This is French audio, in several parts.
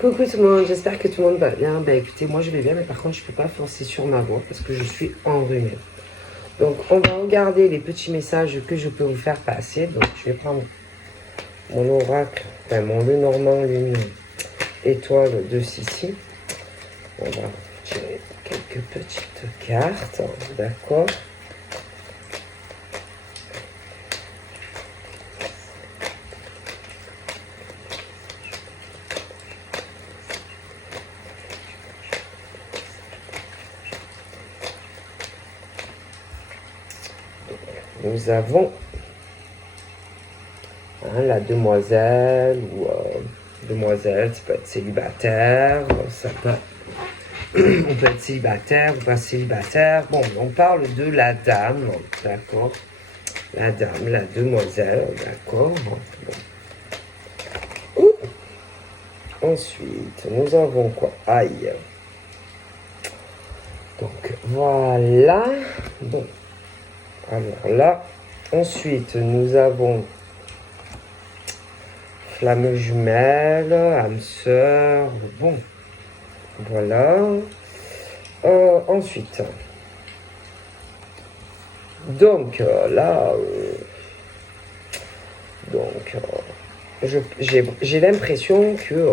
Coucou tout le monde, j'espère que tout le monde va bien. Bah écoutez, moi je vais bien, mais par contre je peux pas forcer sur ma voix parce que je suis enrhumée. Donc on va regarder les petits messages que je peux vous faire passer. Donc je vais prendre mon oracle, enfin mon Lenormand lune étoile de Sissi. On va tirer quelques petites cartes, d'accord. Nous avons la demoiselle ou demoiselle, ça peut être célibataire, ça peut, on peut être célibataire ou pas célibataire. Bon, on parle de la dame, d'accord. La dame, la demoiselle, d'accord. Bon. Ensuite, nous avons quoi? Aïe. Donc voilà. Bon. Alors là, ensuite, nous avons flamme jumelle, âme sœur, bon, voilà. Ensuite, donc là, j'ai l'impression que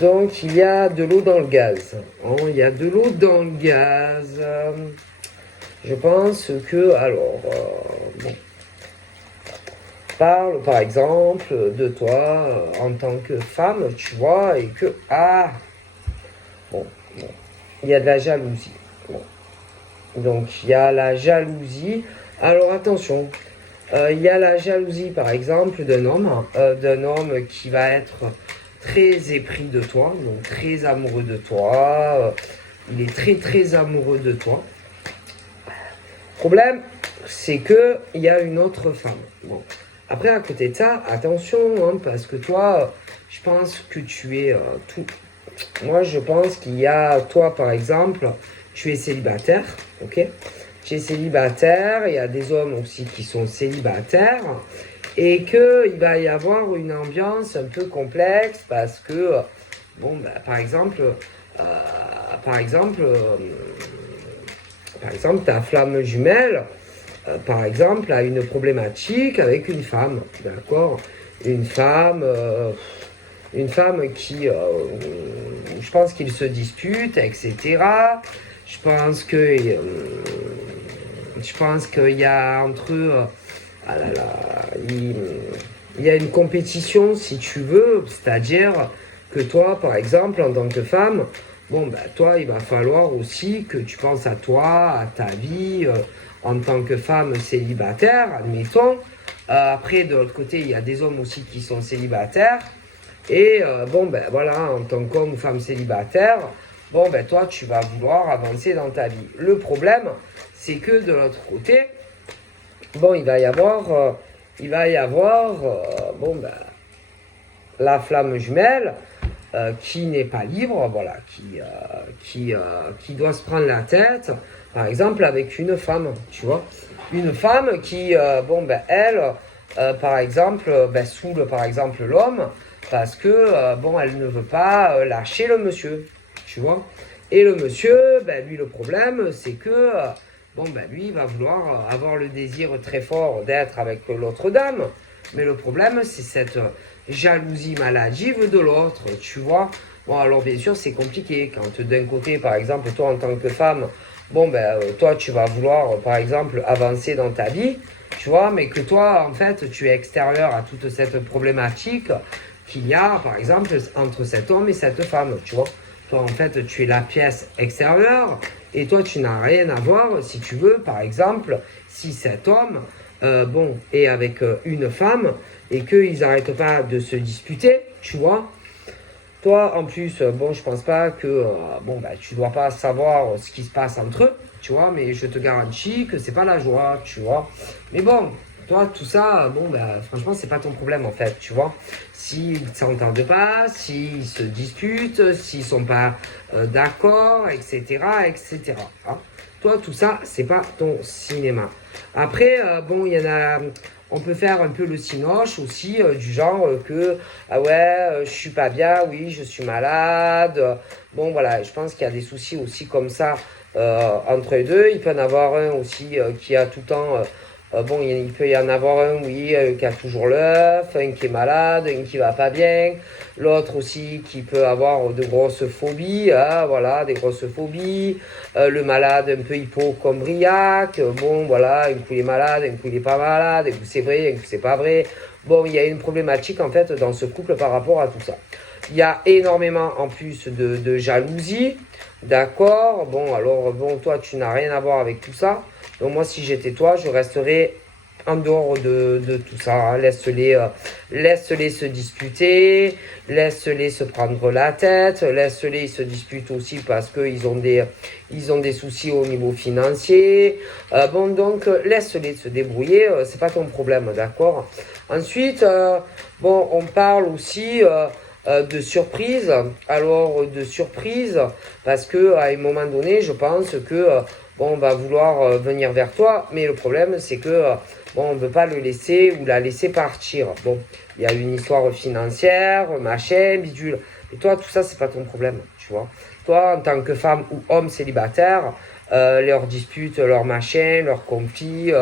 donc il y a de l'eau dans le gaz. Il y a de l'eau dans le gaz. Je pense que, alors, bon, parle par exemple de toi en tant que femme, tu vois, et que, bon, il y a de la jalousie. Bon. Donc, il y a la jalousie. Alors, attention, il y a la jalousie, par exemple, d'un homme qui va être très épris de toi, donc très amoureux de toi. Il est très, très amoureux de toi. Problème, c'est que il y a une autre femme. Bon. Après, à côté de ça, attention, hein, parce que toi, je pense que tu es tout. Moi, je pense qu'il y a, toi, par exemple, tu es célibataire, ok? Tu es célibataire, il y a des hommes aussi qui sont célibataires, et qu'il va y avoir une ambiance un peu complexe, parce que, bon, bah, par exemple, ta flamme jumelle, par exemple, a une problématique avec une femme, d'accord? Une femme qui, je pense qu'ils se disputent, etc. Je pense qu'il y a entre eux, il y a une compétition, si tu veux, c'est-à-dire que toi, par exemple, en tant que femme, bon, ben, toi, il va falloir aussi que tu penses à toi, à ta vie, en tant que femme célibataire, admettons. Après, de l'autre côté, il y a des hommes aussi qui sont célibataires. Et bon, ben voilà, en tant qu'homme ou femme célibataire, bon, ben toi, tu vas vouloir avancer dans ta vie. Le problème, c'est que de l'autre côté, bon, il va y avoir, bon, ben, la flamme jumelle, qui n'est pas libre, voilà, qui doit se prendre la tête, par exemple, avec une femme, tu vois. Une femme qui, bon, ben, elle, par exemple, ben, saoule, par exemple, l'homme, parce que, bon, elle ne veut pas lâcher le monsieur, tu vois. Et le monsieur, ben, lui, le problème, c'est que, bon, ben, lui, il va vouloir avoir le désir très fort d'être avec l'autre dame. Mais le problème, c'est cette jalousie maladive de l'autre, tu vois. Bon, alors bien sûr, c'est compliqué. Quand d'un côté, par exemple, toi, en tant que femme, bon, ben, toi, tu vas vouloir, par exemple, avancer dans ta vie, tu vois, mais que toi, en fait, tu es extérieur à toute cette problématique qu'il y a, par exemple, entre cet homme et cette femme, tu vois. Toi, en fait, tu es la pièce extérieure et toi, tu n'as rien à voir, si tu veux, par exemple, si cet homme, bon, est avec une femme et qu'ils n'arrêtent pas de se disputer, tu vois. Toi, en plus, bon, je pense pas que, bon, bah, tu dois pas savoir ce qui se passe entre eux, tu vois, mais je te garantis que c'est pas la joie, tu vois. Mais bon, toi, tout ça, bon, bah, franchement, c'est pas ton problème, en fait, tu vois. S'ils ne s'entendent pas, s'ils se disputent, s'ils sont pas d'accord, etc., etc. Hein. Toi, tout ça, c'est pas ton cinéma. Après, bon, il y en a, on peut faire un peu le cinoche aussi, du genre que, ah ouais, je suis pas bien, oui, je suis malade. Bon, voilà, je pense qu'il y a des soucis aussi comme ça entre les deux. Il peut y en avoir un aussi qui a tout le temps... bon, il peut y en avoir un, oui, qui a toujours l'œuf, un qui est malade, un qui va pas bien, l'autre aussi qui peut avoir de grosses phobies, hein, voilà, des grosses phobies, le malade un peu hypochondriaque, bon, voilà, un coup il est malade, un coup il est pas malade, un coup c'est vrai, un coup c'est pas vrai. Bon, il y a une problématique en fait dans ce couple par rapport à tout ça. Il y a énormément en plus de jalousie, d'accord? Bon, alors, bon, toi, tu n'as rien à voir avec tout ça. Donc moi, si j'étais toi, je resterais en dehors de tout ça. Hein. Laisse-les se disputer, laisse-les se prendre la tête, laisse-les se disputer aussi parce qu'ils ils ont des soucis au niveau financier. Bon, donc, laisse-les se débrouiller, c'est pas ton problème, d'accord? Ensuite, bon, on parle aussi... de surprise, alors de surprise, parce que à un moment donné, je pense que bon, on va vouloir venir vers toi, mais le problème c'est que bon, on ne veut pas le laisser ou la laisser partir. Bon, il y a une histoire financière, machin, bidule. Et toi, tout ça, c'est pas ton problème, tu vois. Toi, en tant que femme ou homme célibataire, leurs disputes, leurs machins, leurs conflits,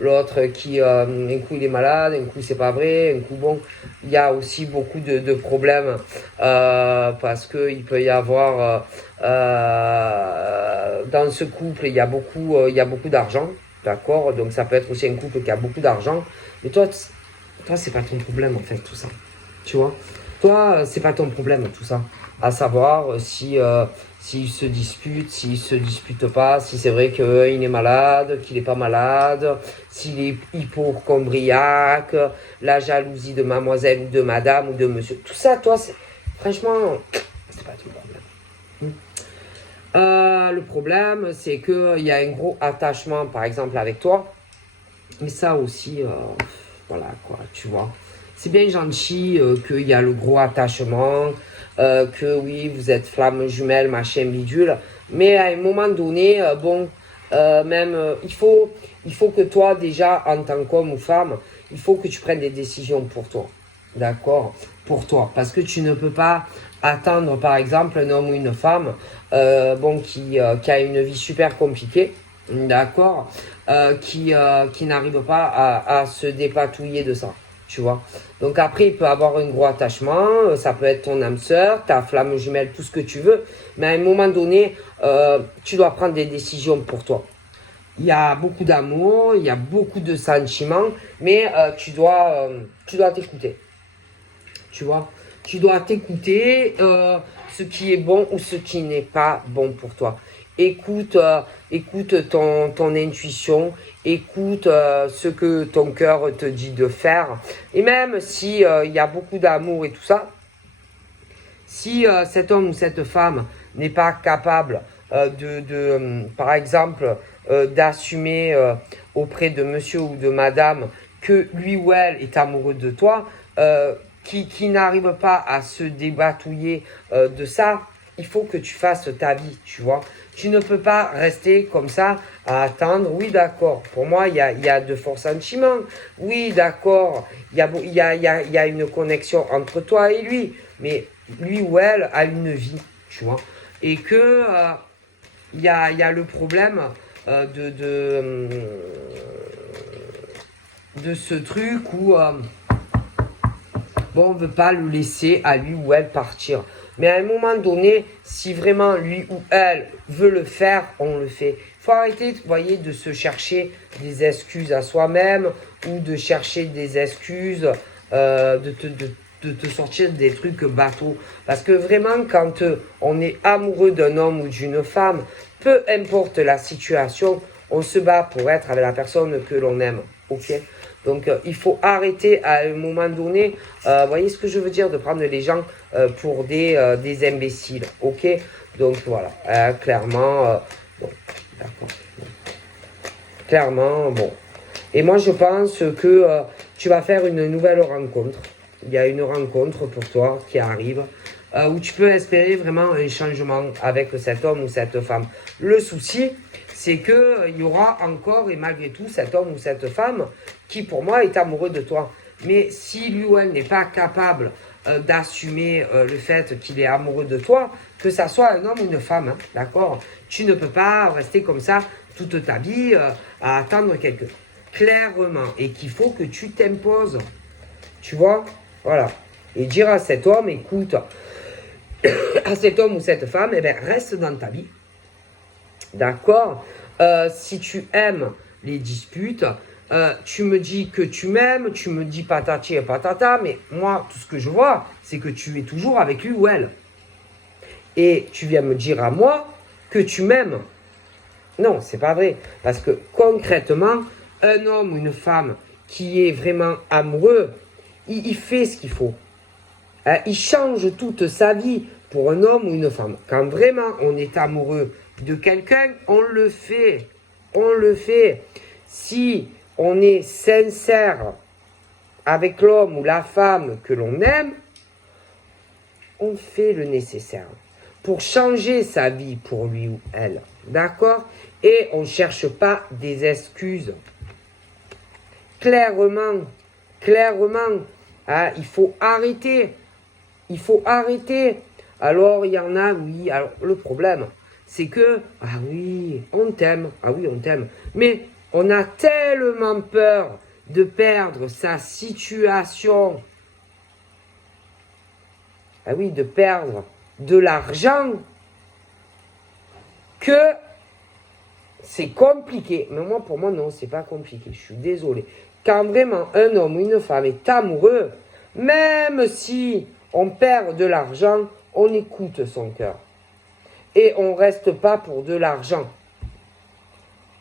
l'autre qui, un coup il est malade, un coup c'est pas vrai, un coup bon, il y a aussi beaucoup de problèmes parce qu'il peut y avoir dans ce couple, il y a beaucoup d'argent, d'accord? Donc ça peut être aussi un couple qui a beaucoup d'argent, mais toi c'est pas ton problème en fait tout ça, tu vois? Toi, c'est pas ton problème tout ça. À savoir si s'il se dispute, s'il se dispute pas, si c'est vrai qu'il est malade, qu'il est pas malade, s'il est hypochondriaque, la jalousie de mademoiselle ou de madame ou de monsieur. Tout ça, toi, franchement, c'est pas ton problème. Le problème, c'est qu'il y a un gros attachement, par exemple, avec toi. Mais ça aussi, voilà, quoi, tu vois. C'est bien gentil qu'il y a le gros attachement, que oui, vous êtes flamme jumelle, machin, bidule. Mais à un moment donné, bon, même, il faut que toi, déjà, en tant qu'homme ou femme, il faut que tu prennes des décisions pour toi. D'accord? Pour toi. Parce que tu ne peux pas attendre, par exemple, un homme ou une femme, bon, qui a une vie super compliquée. D'accord? Qui n'arrive pas à se dépatouiller de ça, tu vois. Donc après, il peut avoir un gros attachement, ça peut être ton âme sœur, ta flamme jumelle, tout ce que tu veux, mais à un moment donné, tu dois prendre des décisions pour toi. Il y a beaucoup d'amour, il y a beaucoup de sentiments, mais tu dois t'écouter, tu vois. Tu dois t'écouter ce qui est bon ou ce qui n'est pas bon pour toi. Écoute, écoute ton intuition, écoute ce que ton cœur te dit de faire. Et même si il y a beaucoup d'amour et tout ça, si cet homme ou cette femme n'est pas capable par exemple, d'assumer auprès de monsieur ou de madame que lui ou elle est amoureux de toi, qui n'arrive pas à se débatouiller de ça, il faut que tu fasses ta vie, tu vois. Tu ne peux pas rester comme ça à attendre. Oui, d'accord. Pour moi, il y a de forts sentiments. Oui, d'accord. Il y a une connexion entre toi et lui. Mais lui ou elle a une vie, tu vois. Et que il y a le problème de ce truc où bon, on ne veut pas le laisser à lui ou elle partir. Mais à un moment donné, si vraiment lui ou elle veut le faire, on le fait. Il faut arrêter, vous voyez, de se chercher des excuses à soi-même ou de chercher des excuses, de te sortir des trucs bateaux. Parce que vraiment, quand on est amoureux d'un homme ou d'une femme, peu importe la situation, on se bat pour être avec la personne que l'on aime. Ok? Donc, il faut arrêter à un moment donné, vous voyez ce que je veux dire, de prendre les gens pour des imbéciles. Ok? Donc, voilà. Clairement, bon, d'accord. Clairement, bon. Et moi, je pense que tu vas faire une nouvelle rencontre. Il y a une rencontre pour toi qui arrive où tu peux espérer vraiment un changement avec cet homme ou cette femme. Le souci, c'est qu'il y aura encore et malgré tout cet homme ou cette femme qui pour moi est amoureux de toi. Mais si lui ou elle n'est pas capable d'assumer le fait qu'il est amoureux de toi, que ça soit un homme ou une femme, hein, d'accord? Tu ne peux pas rester comme ça toute ta vie à attendre quelqu'un. Clairement, et qu'il faut que tu t'imposes. Tu vois? Voilà. Et dire à cet homme, écoute, à cet homme ou cette femme, eh bien, reste dans ta vie. D'accord? Si tu aimes les disputes, tu me dis que tu m'aimes, tu me dis patati et patata, mais moi, tout ce que je vois, c'est que tu es toujours avec lui ou elle. Et tu viens me dire à moi que tu m'aimes. Non, c'est pas vrai. Parce que concrètement, un homme ou une femme qui est vraiment amoureux, il fait ce qu'il faut. Il change toute sa vie pour un homme ou une femme. Quand vraiment on est amoureux de quelqu'un, on le fait. On le fait. Si on est sincère avec l'homme ou la femme que l'on aime, on fait le nécessaire pour changer sa vie pour lui ou elle. D'accord? Et on ne cherche pas des excuses. Clairement, hein, il faut arrêter. Il faut arrêter. Alors, il y en a, oui. Alors, le problème, c'est que, ah oui, on t'aime. Ah oui, on t'aime. Mais on a tellement peur de perdre sa situation. Ah oui, de perdre de l'argent que c'est compliqué. Mais moi, pour moi, non, c'est pas compliqué. Je suis désolé. Quand vraiment un homme ou une femme est amoureux, même si on perd de l'argent, on écoute son cœur. Et on ne reste pas pour de l'argent.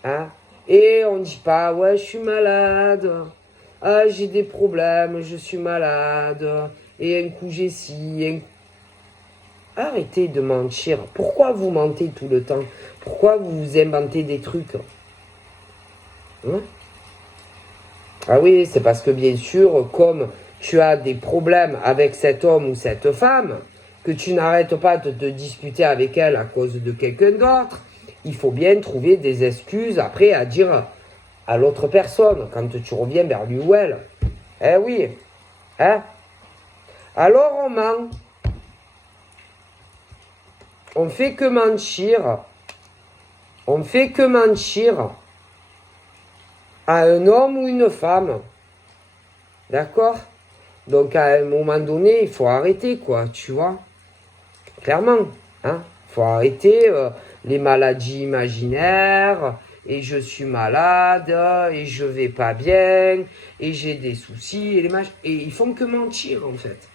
Hein? Et on ne dit pas, ouais, je suis malade. Ah, j'ai des problèmes, je suis malade. Et un coup, j'ai ci. Un... Arrêtez de mentir. Pourquoi vous mentez tout le temps? Pourquoi vous vous inventez des trucs? Hein? Ah oui, c'est parce que bien sûr, comme tu as des problèmes avec cet homme ou cette femme, que tu n'arrêtes pas de te disputer avec elle à cause de quelqu'un d'autre, il faut bien trouver des excuses après à dire à l'autre personne quand tu reviens vers lui ou elle. Eh oui, hein? Alors on ment. On fait que mentir. On fait que mentir à un homme ou une femme. D'accord? Donc à un moment donné, il faut arrêter, quoi, tu vois? Clairement, hein? Il faut arrêter les maladies imaginaires, et je suis malade, et je vais pas bien, et j'ai des soucis, et ils font que mentir, en fait.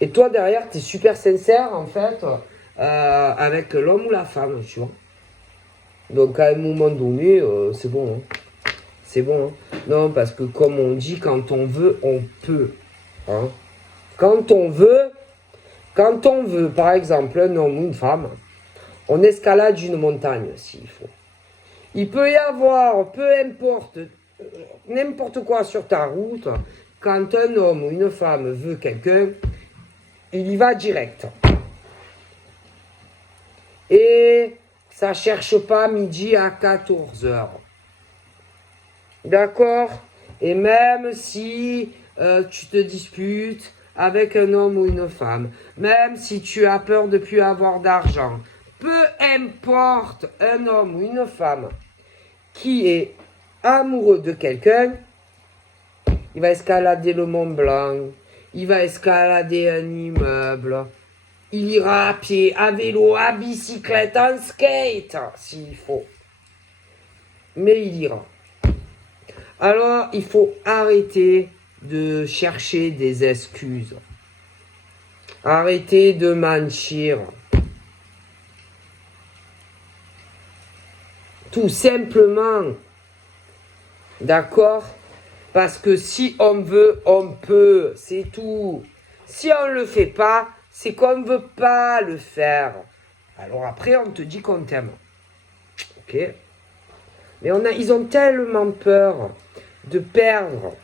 Et toi, derrière, tu es super sincère, en fait, avec l'homme ou la femme, tu vois? Donc à un moment donné, c'est bon, hein. C'est bon, hein. Non, parce que comme on dit, quand on veut, on peut. Hein. Quand on veut, par exemple, un homme ou une femme, on escalade une montagne, s'il faut. Il peut y avoir, peu importe, n'importe quoi sur ta route, quand un homme ou une femme veut quelqu'un, il y va direct. Et ça ne cherche pas midi à 14h. D'accord? Et même si tu te disputes avec un homme ou une femme, même si tu as peur de ne plus avoir d'argent, peu importe un homme ou une femme qui est amoureux de quelqu'un, il va escalader le Mont Blanc, il va escalader un immeuble, il ira à pied, à vélo, à bicyclette, en skate, s'il faut. Mais il ira. Alors, il faut arrêter de chercher des excuses. Arrêtez de mentir. Tout simplement. D'accord? Parce que si on veut, on peut. C'est tout. Si on ne le fait pas, c'est qu'on ne veut pas le faire. Alors après, on te dit qu'on t'aime. Ok? Mais ils ont tellement peur de perdre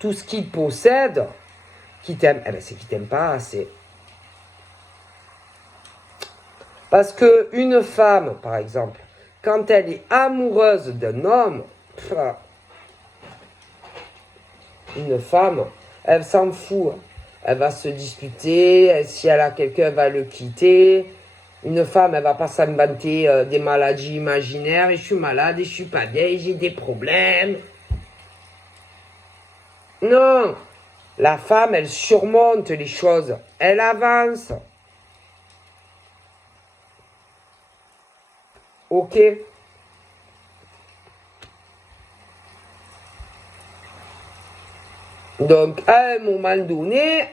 tout ce qu'ils possèdent qu'ils t'aiment. Eh bien, c'est qu'ils t'aiment pas assez. Parce qu'une femme, par exemple, quand elle est amoureuse d'un homme, une femme, elle s'en fout. Elle va se disputer, si elle a quelqu'un, elle va le quitter. Une femme, elle va pas s'inventer des maladies imaginaires. Et je suis malade, et je suis pas bien, et j'ai des problèmes. Non, la femme, elle surmonte les choses. Elle avance. Ok? Donc, à un moment donné,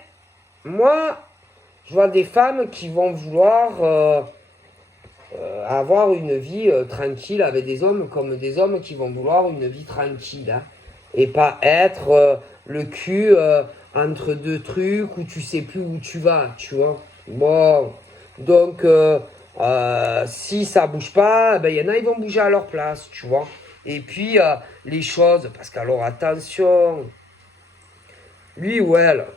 moi, je vois des femmes qui vont vouloir avoir une vie tranquille avec des hommes, comme des hommes qui vont vouloir une vie tranquille. Hein, et pas être le cul entre deux trucs où tu sais plus où tu vas, tu vois. Bon, donc, si ça bouge pas, ben, y en a, ils vont bouger à leur place, tu vois. Et puis, les choses, parce qu'alors, attention, lui ou elle,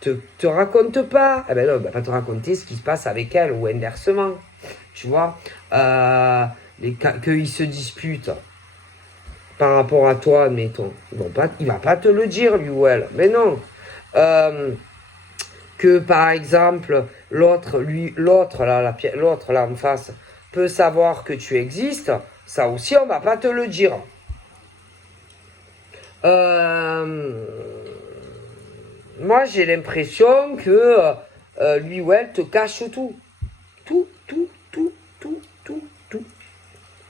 te raconte pas. Eh ben non, pas te raconter ce qui se passe avec elle ou inversement. Tu vois, qu'ils se disputent par rapport à toi, admettons. Il va pas te le dire, lui ou elle. Mais non. Que par exemple, l'autre là en face, peut savoir que tu existes, ça aussi, on va pas te le dire. Moi, j'ai l'impression que lui ou elle te cache tout. Tout, tout, tout, tout, tout, tout,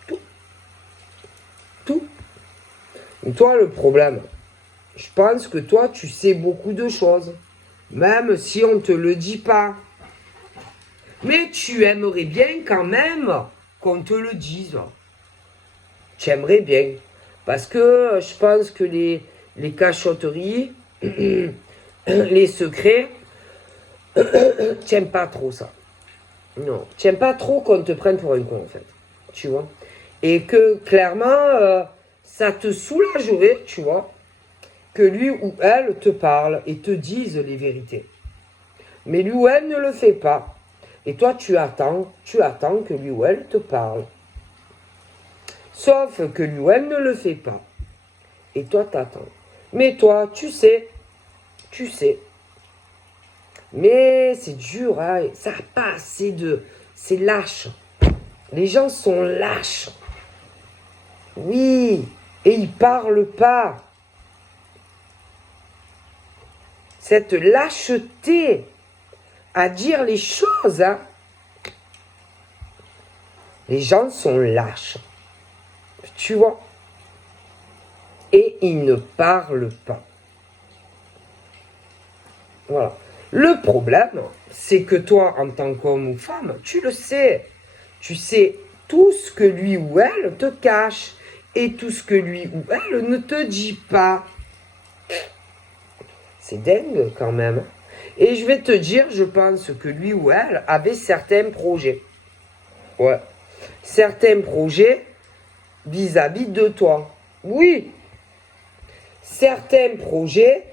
tout, tout. Et toi, le problème, je pense que toi, tu sais beaucoup de choses, même si on ne te le dit pas. Mais tu aimerais bien quand même qu'on te le dise. Tu aimerais bien. Parce que je pense que les cachotteries, les secrets, tu n'aimes pas trop ça. Non, tu n'aimes pas trop qu'on te prenne pour un con, en fait. Tu vois. Et que, clairement, ça te soulagerait, tu vois, que lui ou elle te parle et te dise les vérités. Mais lui ou elle ne le fait pas. Et toi, tu attends que lui ou elle te parle. Sauf que lui ou elle ne le fait pas. Et toi, t'attends. Mais toi, tu sais. Mais c'est dur, hein. Ça n'a pas assez de... C'est lâche. Les gens sont lâches. Oui. Et ils parlent pas. Cette lâcheté à dire les choses, hein. Les gens sont lâches. Tu vois. Et ils ne parlent pas. Voilà. Le problème, c'est que toi, en tant qu'homme ou femme, tu le sais. Tu sais tout ce que lui ou elle te cache et tout ce que lui ou elle ne te dit pas. C'est dingue quand même. Et je vais te dire, je pense que lui ou elle avait certains projets. Ouais. Certains projets vis-à-vis de toi. Oui. Certains projets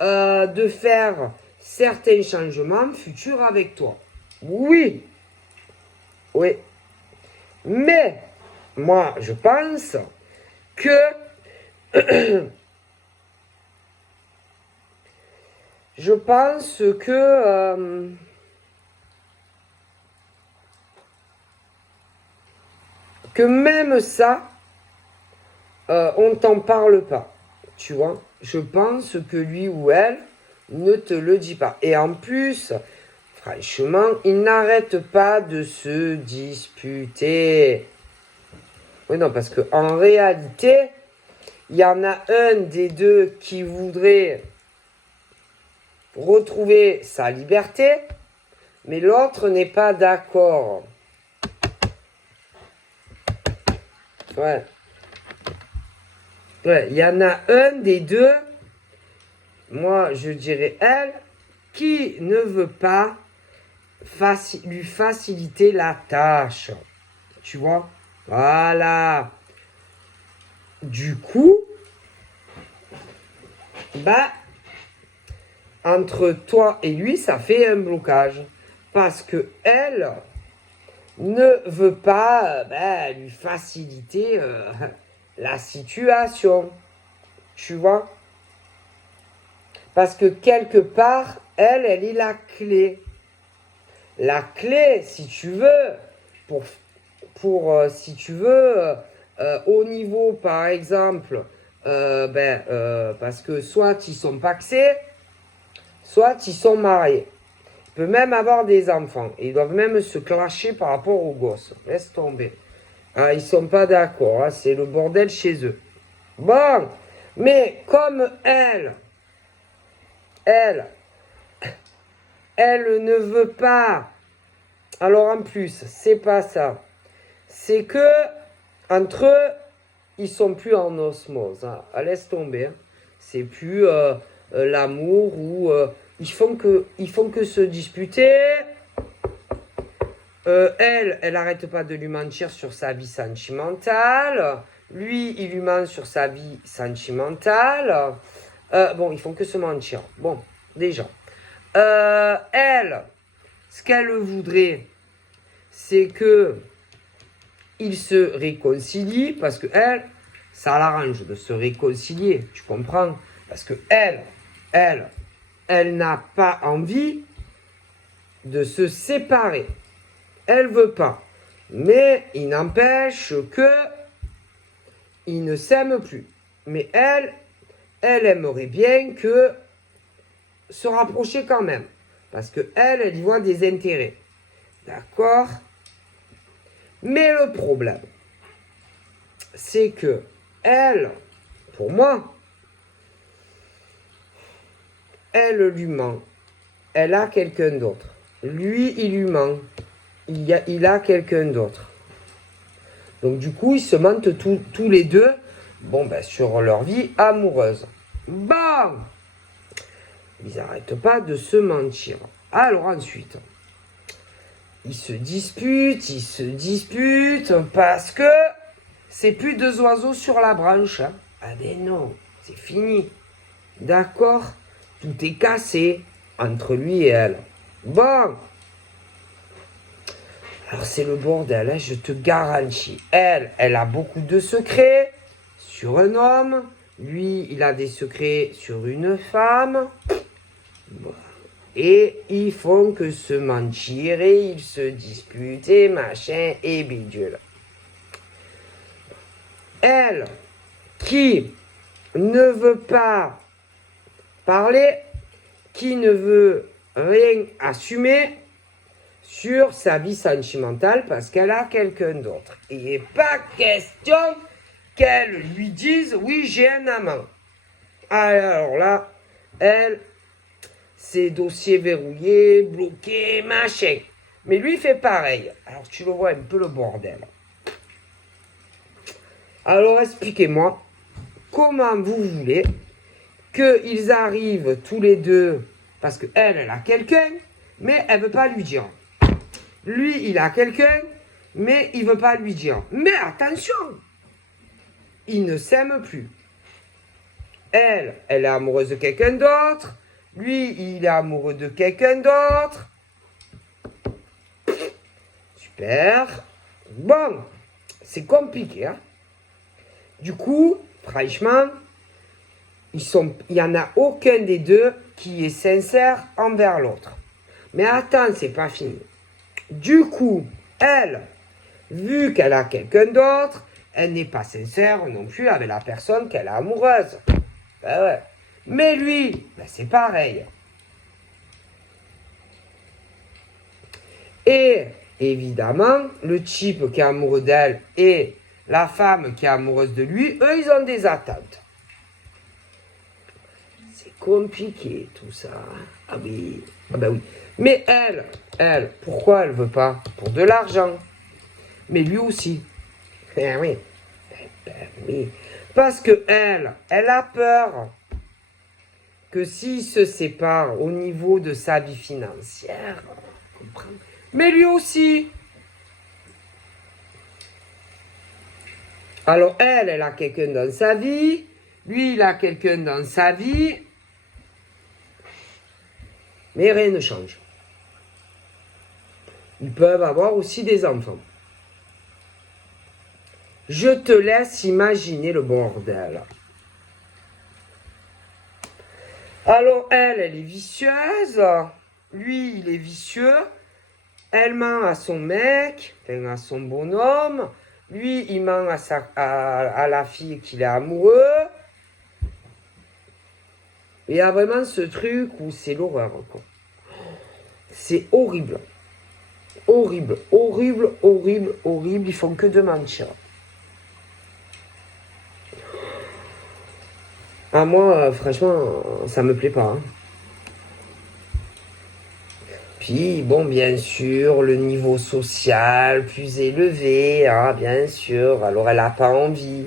de faire certains changements futurs avec toi. Oui. Oui. Mais, moi, je pense que je pense que même ça, on t'en parle pas. Tu vois, je pense que lui ou elle ne te le dit pas. Et en plus, franchement, ils n'arrêtent pas de se disputer. Oui, non, parce qu'en réalité, il y en a un des deux qui voudrait retrouver sa liberté, mais l'autre n'est pas d'accord. Ouais. Ouais, il y en a un des deux, moi je dirais elle, qui ne veut pas lui faciliter la tâche. Tu vois? Voilà. Du coup, bah, entre toi et lui, ça fait un blocage. Parce que elle ne veut pas lui faciliter la situation. Tu vois? Parce que quelque part, elle est la clé. La clé, si tu veux, si tu veux, au niveau, par exemple, parce que soit ils sont paxés, soit ils sont mariés. Ils peuvent même avoir des enfants. Ils doivent même se clasher par rapport aux gosses. Laisse tomber. Hein, ils sont pas d'accord. Hein, c'est le bordel chez eux. Bon, mais comme elle ne veut pas. Alors en plus, c'est pas ça. C'est que entre eux, ils sont plus en osmose. Hein. Laisse tomber. Hein. C'est plus l'amour où ils font que se disputer. Elle arrête pas de lui mentir sur sa vie sentimentale. Lui, il lui ment sur sa vie sentimentale. Bon, ils font que se mentir. Bon, déjà. Elle, ce qu'elle voudrait, c'est que ils se réconcilient parce que elle, ça l'arrange de se réconcilier. Tu comprends? Parce que elle n'a pas envie de se séparer. Elle veut pas. Mais il n'empêche que ils ne s'aiment plus. Mais elle aimerait bien que se rapprocher quand même. Parce que elle y voit des intérêts. D'accord? Mais le problème, c'est que elle, pour moi, elle lui ment. Elle a quelqu'un d'autre. Lui, il lui ment. Il a quelqu'un d'autre. Donc du coup, ils se mentent tous les deux sur leur vie amoureuse. Bon, ils n'arrêtent pas de se mentir. Alors ensuite, ils se disputent parce que c'est plus deux oiseaux sur la branche. Hein. Ah ben non, c'est fini. D'accord? Tout est cassé entre lui et elle. Bon. Alors c'est le bordel, hein, je te garantis. Elle a beaucoup de secrets sur un homme. Lui, il a des secrets sur une femme. Bon. Et ils font que se mentir et ils se disputent et machin et bidule. Elle, qui ne veut pas parler, qui ne veut rien assumer sur sa vie sentimentale parce qu'elle a quelqu'un d'autre. Il n'est pas question qu'elle lui dise « Oui, j'ai un amant ». Alors là, elle, ses dossiers verrouillés, bloqués, machin. Mais lui, il fait pareil. Alors tu le vois un peu le bordel. Alors expliquez-moi comment vous voulez qu'ils arrivent tous les deux, parce qu'elle a quelqu'un, mais elle ne veut pas lui dire. Lui, il a quelqu'un, mais il ne veut pas lui dire. Mais attention, ils ne s'aiment plus. Elle est amoureuse de quelqu'un d'autre. Lui, il est amoureux de quelqu'un d'autre. Super. Bon, c'est compliqué. Hein? Du coup, franchement, il n'y en a aucun des deux qui est sincère envers l'autre. Mais attends, c'est pas fini. Du coup, elle, vu qu'elle a quelqu'un d'autre, elle n'est pas sincère non plus avec la personne qu'elle est amoureuse. Ben ouais. Mais lui, c'est pareil. Et évidemment, le type qui est amoureux d'elle et la femme qui est amoureuse de lui, eux, ils ont des attentes. C'est compliqué tout ça. Ah oui, ah ben oui. Mais elle, pourquoi elle veut pas? Pour de l'argent. Mais lui aussi. Eh oui. Oui. Parce que elle a peur que s'il se sépare au niveau de sa vie financière, mais lui aussi. Alors elle a quelqu'un dans sa vie, lui, il a quelqu'un dans sa vie, mais rien ne change. Ils peuvent avoir aussi des enfants. Je te laisse imaginer le bordel. Alors elle est vicieuse. Lui, il est vicieux. Elle ment à son mec, enfin à son bonhomme. Lui, il ment à la fille qu'il est amoureux. Il y a vraiment ce truc où c'est l'horreur, quoi. C'est horrible. Horrible, horrible, horrible, horrible. Ils font que de mentir. Ah, moi, franchement, ça me plaît pas. Hein. Puis, bon, bien sûr, le niveau social plus élevé, hein, bien sûr. Alors, elle n'a pas envie.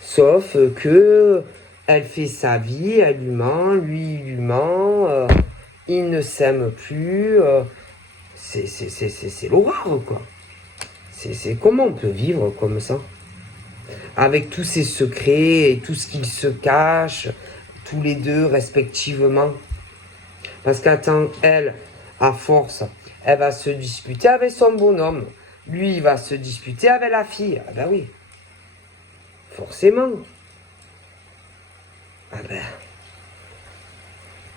Sauf que elle fait sa vie, elle lui ment, lui il lui ment, ils ne s'aiment plus. C'est l'horreur, quoi. C'est comment on peut vivre comme ça? Avec tous ses secrets et tout ce qu'ils se cachent, tous les deux respectivement. Parce qu'attends, elle, à force, elle va se disputer avec son bonhomme. Lui, il va se disputer avec la fille. Ah ben oui. Forcément. Ah ben.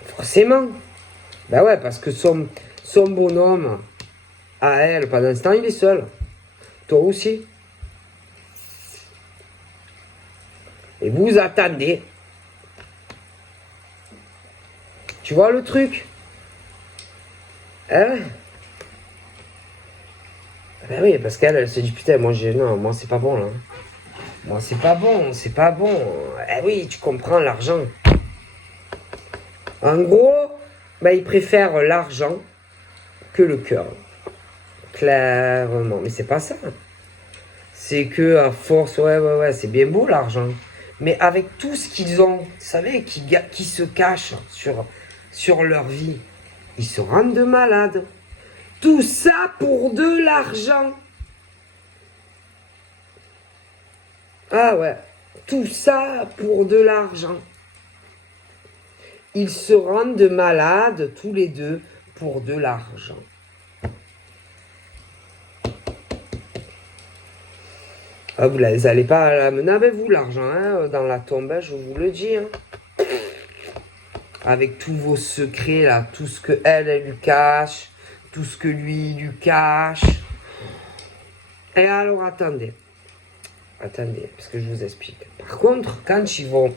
Forcément. Ben ouais, parce que son bonhomme, à elle, pendant ce temps, il est seul. Toi aussi. Et vous attendez. Tu vois le truc? Hein? Ben oui, parce qu'elle, elle se dit, putain, non, moi c'est pas bon là. Moi c'est pas bon, c'est pas bon. Eh oui, tu comprends l'argent. En gros, ben, il préfère l'argent que le cœur. Clairement. Mais c'est pas ça. C'est que à force, ouais, c'est bien beau l'argent. Mais avec tout ce qu'ils ont, vous savez, qui se cachent sur leur vie, ils se rendent malades. Tout ça pour de l'argent. Ah ouais, tout ça pour de l'argent. Ils se rendent malades tous les deux pour de l'argent. Ah, vous n'allez pas l'amener avec vous l'argent, hein, dans la tombe, je vous le dis. Hein. Avec tous vos secrets, là, tout ce que elle lui cache, tout ce que lui lui cache. Et alors, attendez, parce que je vous explique. Par contre, quand ils vont,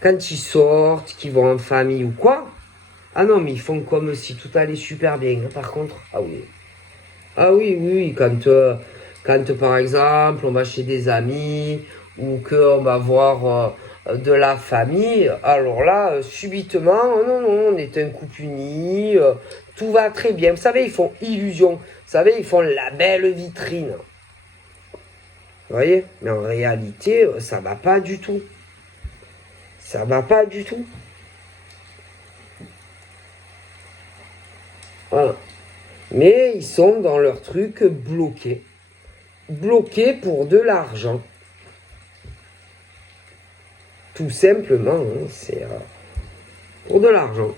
quand ils sortent, qu'ils vont en famille ou quoi, ah non, mais ils font comme si tout allait super bien, hein, par contre. Ah oui. Ah oui, quand par exemple, on va chez des amis ou qu'on va voir de la famille, alors là, subitement, non, on est un couple uni, tout va très bien. Vous savez, ils font illusion. Vous savez, ils font la belle vitrine. Vous voyez? Mais en réalité, ça va pas du tout. Ça va pas du tout. Voilà. Mais ils sont dans leur truc bloqués. Bloqués pour de l'argent. Tout simplement, hein, c'est pour de l'argent.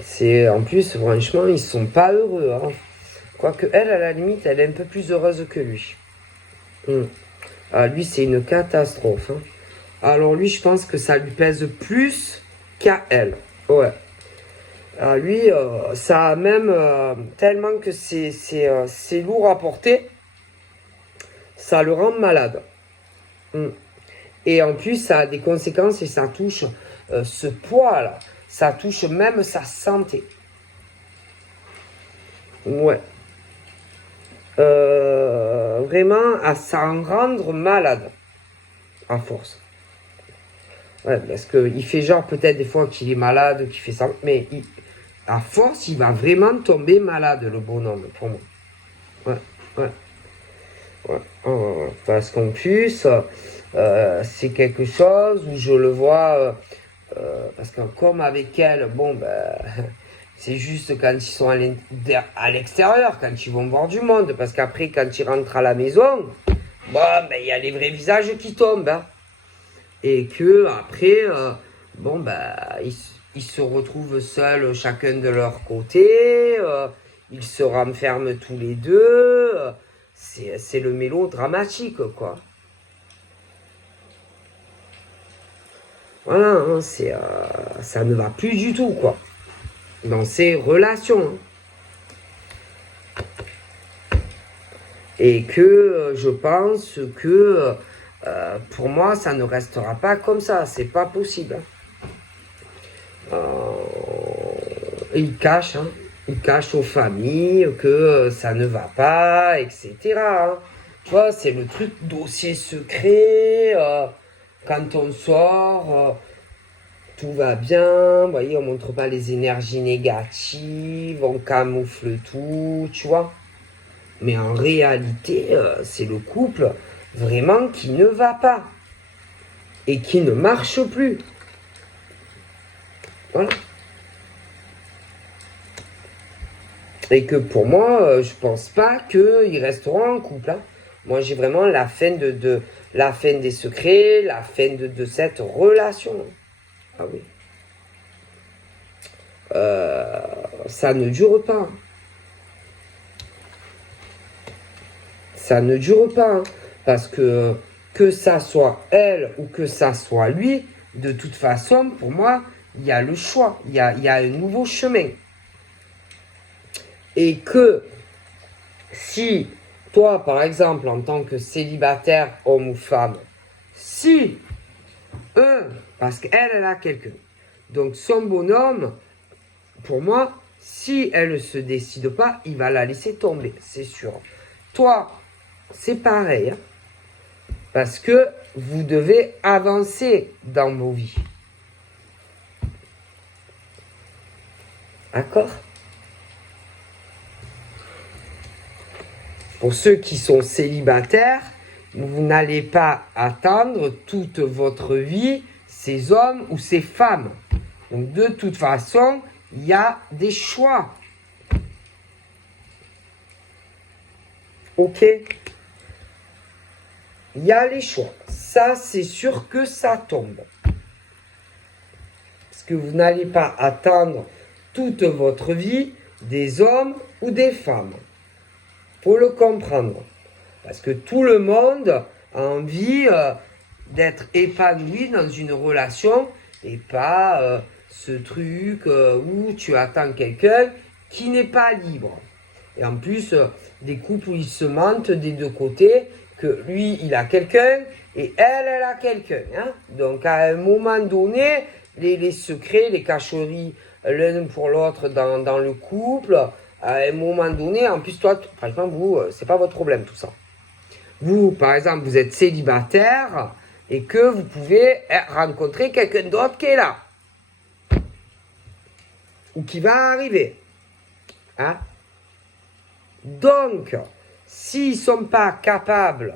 C'est en plus, franchement, ils sont pas heureux. Hein. Quoique elle, à la limite, elle est un peu plus heureuse que lui. Ah, lui, c'est une catastrophe. Hein. Alors lui, je pense que ça lui pèse plus qu'à elle. Ouais. Ah, lui, ça a même tellement que c'est lourd à porter, ça le rend malade. Et en plus, ça a des conséquences et ça touche ce poids-là. Ça touche même sa santé. Ouais. Vraiment, à s'en rendre malade. À force. Ouais, parce qu'il fait genre peut-être des fois qu'il est malade, qu'il fait ça. Mais à force, il va vraiment tomber malade, le bonhomme, pour moi. Ouais. Parce qu'en plus, c'est quelque chose où je le vois, parce que comme avec elle, bon, ben, c'est juste quand ils sont à l'extérieur, quand ils vont voir du monde, parce qu'après, quand ils rentrent à la maison, bon, ben, il y a les vrais visages qui tombent. Hein. Et que après, bon, ben, ils se retrouvent seuls chacun de leur côté. Ils se renferment tous les deux. C'est le mélodramatique, quoi. Voilà, hein, ça ne va plus du tout, quoi. Dans ces relations. Hein. Et que je pense que pour moi, ça ne restera pas comme ça. C'est pas possible. Hein. Il cache, hein. Il cache aux familles que ça ne va pas, etc. Hein. Tu vois, c'est le truc dossier secret. Quand on sort, tout va bien. Vous voyez, on montre pas les énergies négatives, on camoufle tout, tu vois. Mais en réalité, c'est le couple vraiment qui ne va pas et qui ne marche plus. Voilà. Et que pour moi, je pense pas qu'ils resteront en couple. Hein. Moi, j'ai vraiment la fin la fin des secrets, la fin de cette relation. Ah oui. Ça ne dure pas. Ça ne dure pas. Hein, parce que ça soit elle ou que ça soit lui, de toute façon, pour moi, il y a le choix. Il y a un nouveau chemin. Et que si toi, par exemple, en tant que célibataire, homme ou femme, si eux, parce qu'elle, elle a quelqu'un, donc son bonhomme, pour moi, si elle ne se décide pas, il va la laisser tomber, c'est sûr. Toi, c'est pareil, hein, parce que vous devez avancer dans vos vies. D'accord ? Pour ceux qui sont célibataires, vous n'allez pas attendre toute votre vie ces hommes ou ces femmes. Donc de toute façon, il y a des choix. Ok ? Il y a les choix. Ça, c'est sûr que ça tombe. Parce que vous n'allez pas attendre toute votre vie des hommes ou des femmes. Faut le comprendre. Parce que tout le monde a envie d'être épanoui dans une relation et pas ce truc où tu attends quelqu'un qui n'est pas libre. Et en plus, des couples où ils se mentent des deux côtés, que lui, il a quelqu'un et elle a quelqu'un. Hein. Donc à un moment donné, les secrets, les cacheries l'un pour l'autre dans le couple, à un moment donné, en plus toi, franchement, vous, c'est pas votre problème tout ça. Vous, par exemple, vous êtes célibataire et que vous pouvez rencontrer quelqu'un d'autre qui est là. Ou qui va arriver. Hein? Donc, s'ils ne sont pas capables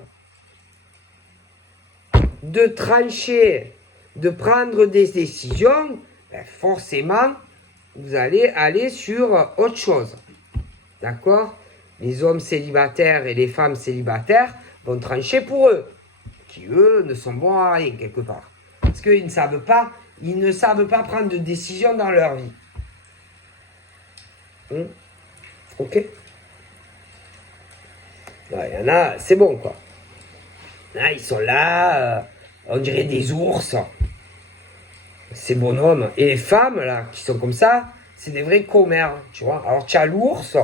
de trancher, de prendre des décisions, ben forcément, vous allez aller sur autre chose. D'accord? Les hommes célibataires et les femmes célibataires vont trancher pour eux, qui eux ne sont bons à rien quelque part. Parce qu'ils ne savent pas prendre de décision dans leur vie. Ok? Il y en a, c'est bon quoi. Là, ils sont là, on dirait des ours. Ces bonhommes. Et les femmes là, qui sont comme ça, c'est des vrais commères, tu vois. Alors tu as l'ours,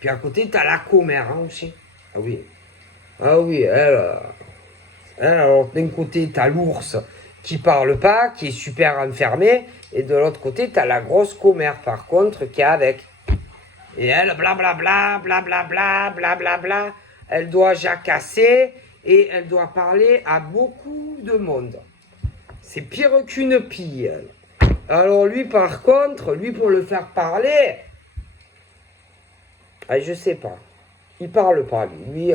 puis à côté tu as la commère hein, aussi. Ah oui. Ah oui, alors d'un côté tu as l'ours qui parle pas, qui est super enfermé, et de l'autre côté tu as la grosse commère par contre qui est avec. Et elle, blablabla, blablabla, blablabla, elle doit jacasser et elle doit parler à beaucoup de monde. C'est pire qu'une pie. Alors lui, par contre, lui pour le faire parler, je sais pas. Il parle pas, lui.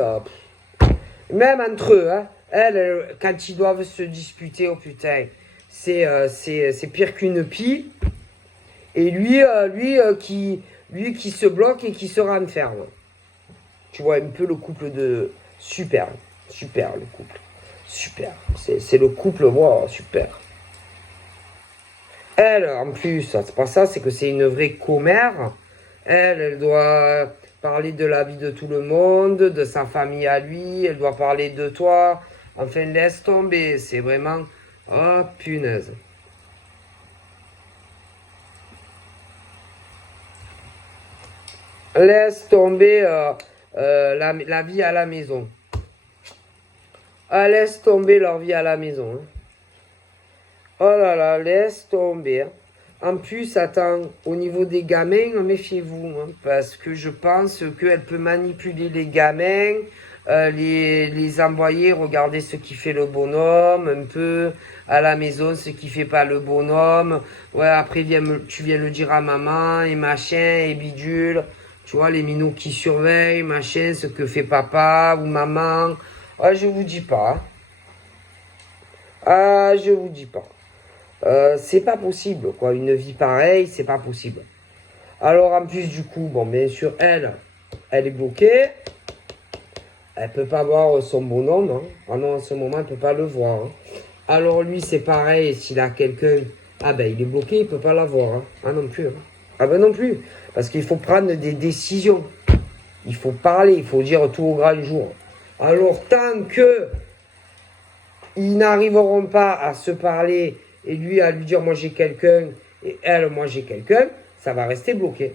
Même entre eux, hein, elle, quand ils doivent se disputer, oh putain, c'est pire qu'une pie. Et lui qui se bloque et qui se renferme. Tu vois un peu le couple de super. Super le couple. Super. C'est le couple, wow, super. Elle, en plus, c'est pas ça, c'est que c'est une vraie commère. Elle doit parler de la vie de tout le monde, de sa famille à lui, elle doit parler de toi. Enfin, laisse tomber, c'est vraiment... Oh, punaise. Laisse tomber la vie à la maison. Ah, laisse tomber leur vie à la maison. Hein. Oh là là, laisse tomber. En plus, attends, au niveau des gamins, méfiez-vous, hein, parce que je pense qu'elle peut manipuler les gamins, les envoyer regarder ce qui fait le bonhomme, un peu à la maison, ce qui fait pas le bonhomme. Ouais, après, tu viens le dire à maman, et machin, et bidule. Tu vois, les minous qui surveillent, machin, ce que fait papa ou maman. Ah, je vous dis pas. Hein. Ah, je vous dis pas. C'est pas possible, quoi. Une vie pareille, c'est pas possible. Alors, en plus, du coup, bon, bien sûr, elle est bloquée. Elle peut pas voir son bonhomme. Hein. Ah non, en ce moment, elle peut pas le voir. Hein. Alors, lui, c'est pareil. S'il a quelqu'un, ah ben, il est bloqué, il peut pas l'avoir. Hein. Ah non plus. Hein. Ah ben non plus. Parce qu'il faut prendre des décisions. Il faut parler, il faut dire tout au grand jour. Alors, tant que ils n'arriveront pas à se parler et lui à lui dire moi j'ai quelqu'un et elle moi j'ai quelqu'un, ça va rester bloqué.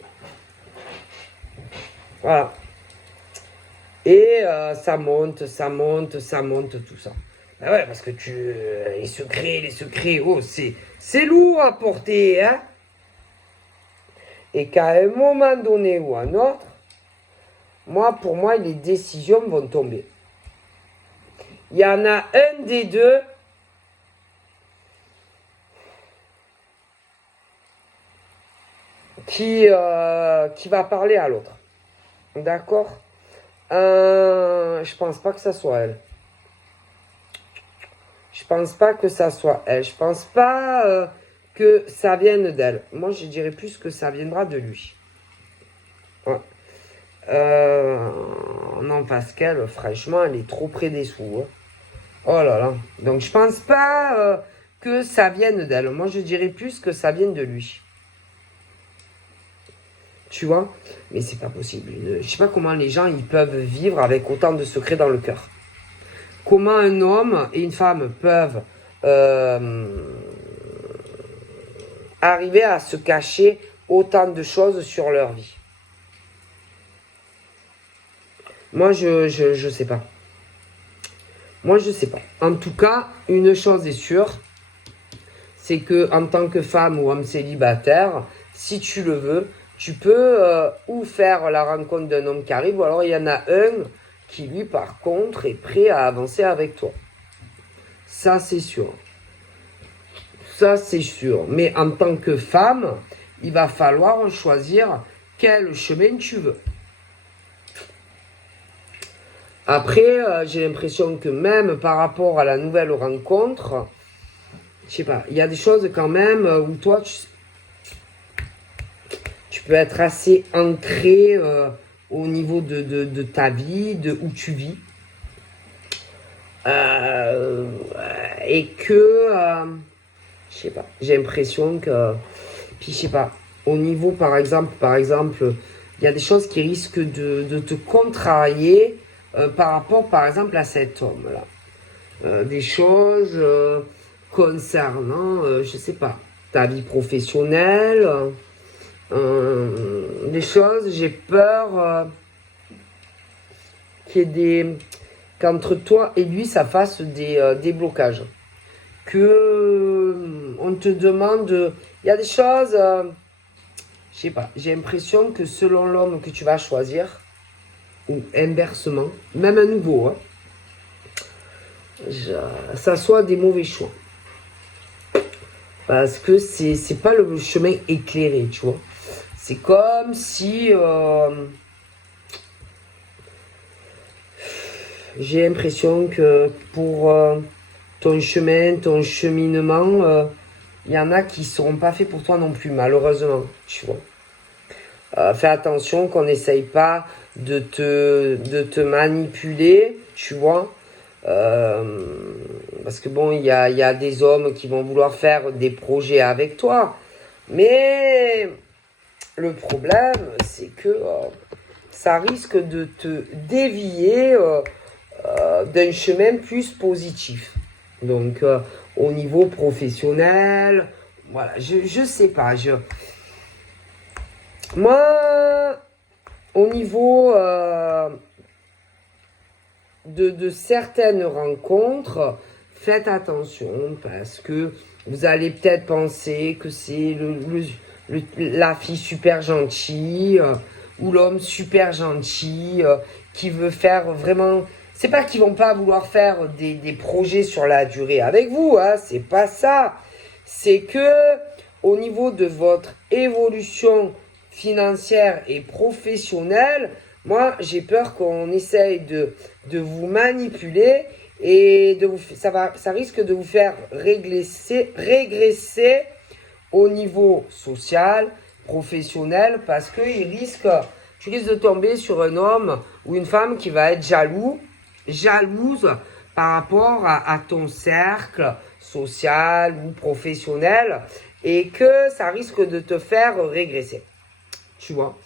Voilà. Et ça monte, ça monte, ça monte, tout ça. Ben ouais, parce que les secrets, oh, c'est lourd à porter, hein. Et qu'à un moment donné ou un autre, pour moi, les décisions vont tomber. Il y en a un des deux qui va parler à l'autre. D'accord. Je pense pas que ça soit elle. Je pense pas que ça soit elle. Je pense pas que ça vienne d'elle. Moi, je dirais plus que ça viendra de lui. Ouais. Non, parce qu'elle, franchement, elle est trop près des sous. Hein. Oh là là. Donc, je pense pas que ça vienne d'elle. Moi, je dirais plus que ça vienne de lui. Tu vois? Mais c'est pas possible. Je sais pas comment les gens ils peuvent vivre avec autant de secrets dans le cœur. Comment un homme et une femme peuvent arriver à se cacher autant de choses sur leur vie. Moi, je sais pas. Moi, je sais pas. En tout cas, une chose est sûre, c'est que en tant que femme ou homme célibataire, si tu le veux, tu peux ou faire la rencontre d'un homme qui arrive, ou alors il y en a un qui, lui, par contre, est prêt à avancer avec toi. Ça, c'est sûr. Ça, c'est sûr. Mais en tant que femme, il va falloir choisir quel chemin tu veux. Après, j'ai l'impression que même par rapport à la nouvelle rencontre, je sais pas, il y a des choses quand même où toi, tu peux être assez ancré au niveau de ta vie, de où tu vis. Et que, je sais pas, j'ai l'impression que, puis je sais pas, au niveau par exemple, il y a des choses qui risquent de te contrarier par rapport par exemple à cet homme-là. Des choses concernant, je sais pas, ta vie professionnelle, des choses, j'ai peur qu'il y ait qu'entre toi et lui, ça fasse des blocages. On te demande, il y a des choses, je sais pas, j'ai l'impression que selon l'homme que tu vas choisir, ou inversement, même un nouveau, hein, ça soit des mauvais choix. Parce que c'est pas le chemin éclairé, tu vois. C'est comme si j'ai l'impression que pour ton chemin, ton cheminement, il y en a qui ne seront pas faits pour toi non plus, malheureusement, tu vois. Fais attention qu'on n'essaye pas de te manipuler, tu vois. Parce que bon, il y a des hommes qui vont vouloir faire des projets avec toi. Mais le problème, c'est que ça risque de te dévier d'un chemin plus positif. Donc, au niveau professionnel, voilà, je sais pas. Moi, au niveau de certaines rencontres, faites attention parce que vous allez peut-être penser que c'est la fille super gentille ou l'homme super gentil qui veut faire vraiment... C'est pas qu'ils vont pas vouloir faire des projets sur la durée avec vous, hein, c'est pas ça. C'est que au niveau de votre évolution financière et professionnelle, moi j'ai peur qu'on essaye de vous manipuler et ça risque de vous faire régresser au niveau social, professionnel, parce que tu risques de tomber sur un homme ou une femme qui va être jalouse par rapport à ton cercle social ou professionnel et que ça risque de te faire régresser. Tu vois.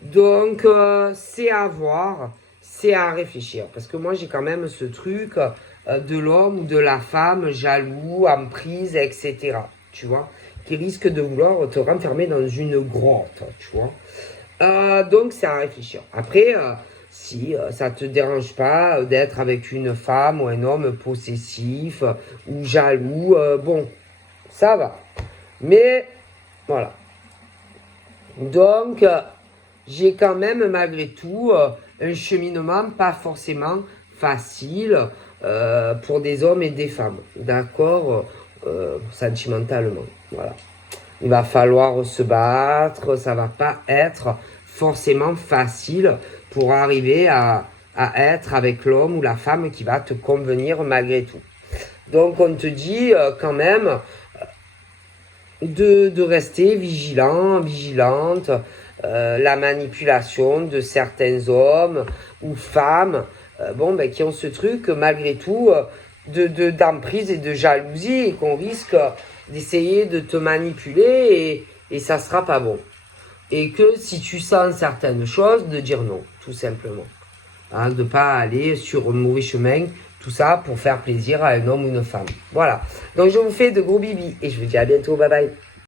Donc, c'est à voir, c'est à réfléchir. Parce que moi, j'ai quand même ce truc de l'homme ou de la femme jaloux, emprise, etc. Tu vois, qui risque de vouloir te renfermer dans une grotte, tu vois. Donc, c'est à réfléchir. Après, si ça te dérange pas d'être avec une femme ou un homme possessif ou jaloux, bon, ça va. Mais, voilà. Donc, j'ai quand même malgré tout un cheminement pas forcément facile pour des hommes et des femmes, d'accord, sentimentalement, voilà. Il va falloir se battre, ça va pas être forcément facile pour arriver à être avec l'homme ou la femme qui va te convenir malgré tout. Donc on te dit quand même de rester vigilant, vigilante, la manipulation de certains hommes ou femmes qui ont ce truc malgré tout d'emprise et de jalousie et qu'on risque d'essayer de te manipuler et ça sera pas bon. Et que si tu sens certaines choses, de dire non, tout simplement. Hein, de pas aller sur un mauvais chemin, tout ça pour faire plaisir à un homme ou une femme. Voilà. Donc je vous fais de gros bibis et je vous dis à bientôt, bye bye.